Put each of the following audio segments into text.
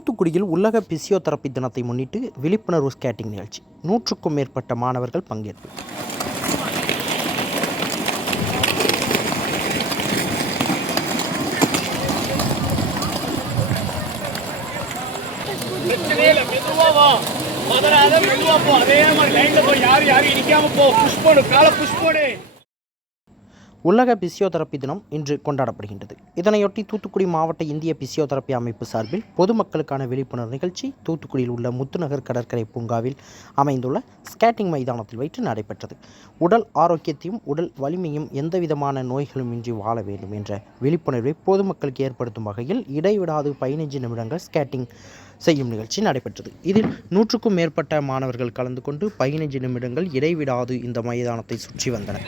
தூத்துக்குடியில் உலக பிசியோதெரபி தினத்தை முன்னிட்டு விழிப்புணர்வு ஸ்கேட்டிங் நிகழ்ச்சி. 100க்கும் மேற்பட்ட மாணவர்கள் பங்கேற்பு. உலக பிசியோதெரபி தினம் இன்று கொண்டாடப்படுகின்றது. இதனையொட்டி தூத்துக்குடி மாவட்ட இந்திய பிசியோதெரபி அமைப்பு சார்பில் பொதுமக்களுக்கான விழிப்புணர்வு நிகழ்ச்சி தூத்துக்குடியில் உள்ள முத்துநகர் கடற்கரை பூங்காவில் அமைந்துள்ள ஸ்கேட்டிங் மைதானத்தில் வைத்து நடைபெற்றது. உடல் ஆரோக்கியத்தையும் உடல் வலிமையும் எந்தவிதமான நோய்களும் இன்றி வாழ வேண்டும் என்ற விழிப்புணர்வை பொதுமக்களுக்கு ஏற்படுத்தும் வகையில் இடைவிடாது 15 நிமிடங்கள் ஸ்கேட்டிங் செய்யும் நிகழ்ச்சி நடைபெற்றது. இதில் 100க்கும் மேற்பட்ட மாணவர்கள் கலந்து கொண்டு 15 நிமிடங்கள் இடைவிடாது இந்த மைதானத்தை சுற்றி வந்தனர்.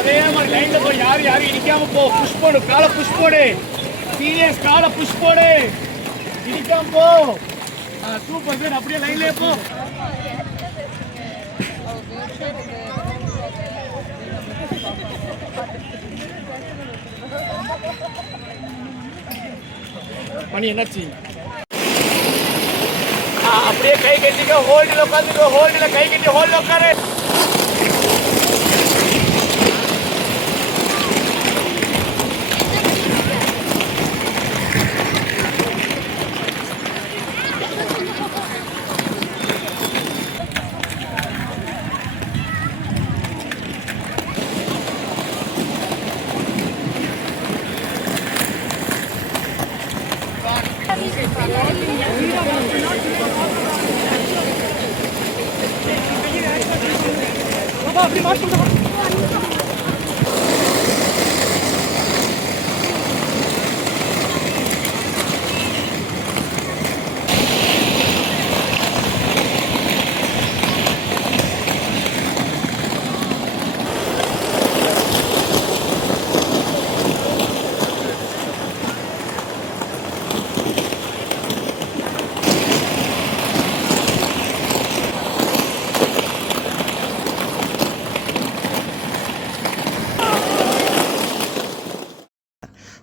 அதே மாதிரி லைன்ல போய் யாரும் இடிக்காம போ. புஷ் போடு, காலை புஷ் போடு. சீரியஸ், காலை புஷ் போடு. இடிக்காம போ. சூப்பர் பேர். அப்படியே லைன்லயே போ. மணி என்னாச்சு? அப்படியே கை கட்டிக்க. ஹோல்டில் உட்காந்துக்கோ. ஹோல்டில் கை கட்டி ஹோல்டில் உட்காரு. அப்படி மாஸ்க்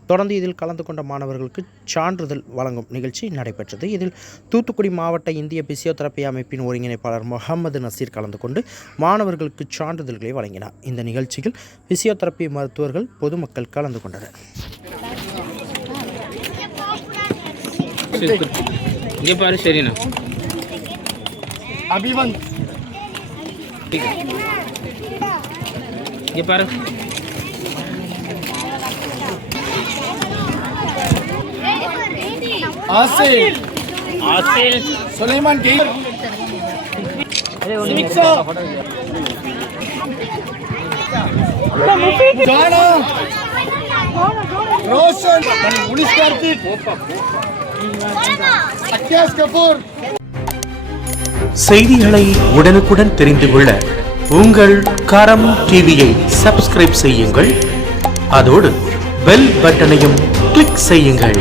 தொடர்ந்து இதில் கலந்து கொண்ட மாணவர்களுக்கு சான்றிதழ் வழங்கும் நிகழ்ச்சி நடைபெற்றது. இதில் தூத்துக்குடி மாவட்ட இந்திய பிசியோதெரபி அமைப்பின் ஒருங்கிணைப்பாளர் முகமது நசீர் கலந்து கொண்டு மாணவர்களுக்கு சான்றிதழ்களை வழங்கினார். இந்த நிகழ்ச்சியில் பிசியோதெரபி மருத்துவர்கள் பொதுமக்கள் கலந்து கொண்டனர். आसिल सुलेमान की जाना रोशन पुलिस कार्तिक अक्यास कपूर. செய்திகளை உடனுக்குடன் தெரிந்து கொள்ள உங்கள் கரம் டிவியை சப்ஸ்கிரைப் செய்யுங்கள். அதோடு பெல் பட்டனையும் கிளிக் செய்யுங்கள்.